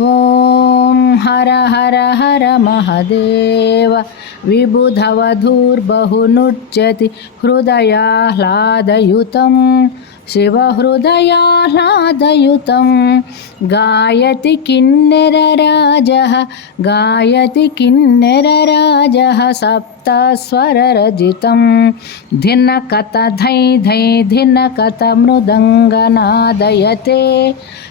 ॐ हर हर हर महदेव विबुधवधूर्बहुनुच्यति हृदयाह्लादयुतं शिवहृदयाह्लादयुतं गायति किन्नरराजः गायति किन्नरराजः सप्तस्वररजितं धिनकत धै धै धिनकत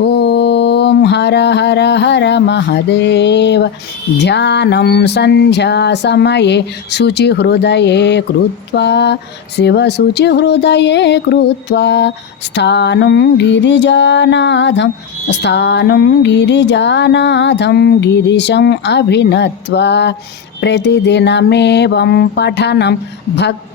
ॐ हर हर हर महदेव ध्यानं सन्ध्यासमये शुचिहृदये कृत्वा शिवशुचिहृदये कृत्वा स्थानं गिरिजानाथं स्थानं गिरिजानाथं गिरिशम् अभिनत्वा प्रतिदिनमेवं पठनं भक्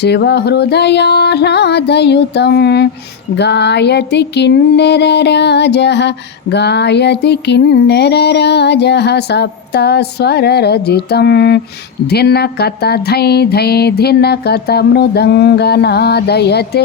शिवहृदयाह्लादयुतं गायति किन्नरराजः गायति किन्नरराजः सप्तस्वररजितं धिनकत धै धै धिनकत मृदङ्गनादयते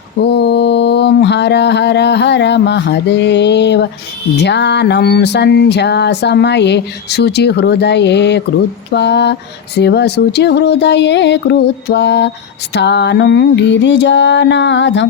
ॐ हर हर हर महदेव ध्यानं सन्ध्यासमये शुचिहृदये कृत्वा शिवशुचिहृदये कृत्वा स्थानं गिरिजानाथं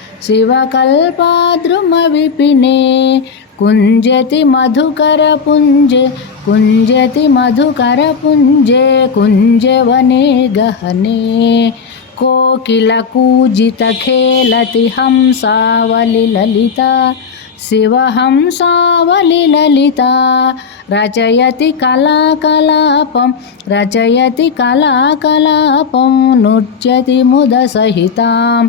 शिवकल्पाद्रुमविपिने कुञ्जति मधुकरपुञ्ज कुञ्जति मधुकरपुञ्जे कुञ्जवने गहने कोकिलकूजितखेलति हंसावलिललिता शिवहंसावलिललिता रचयति कलाकलापं रचयति कलाकलापं नृत्यति मुदसहिताम्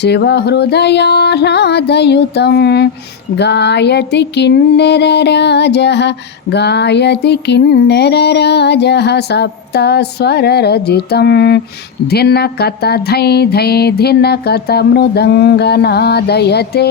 शिवहृदयाह्लादयुतं गायति किन्नरराजः गायति किन्नरराजः सप्तस्वररजितं धिनकथ धै धै धिनकथ मृदङ्गनादयते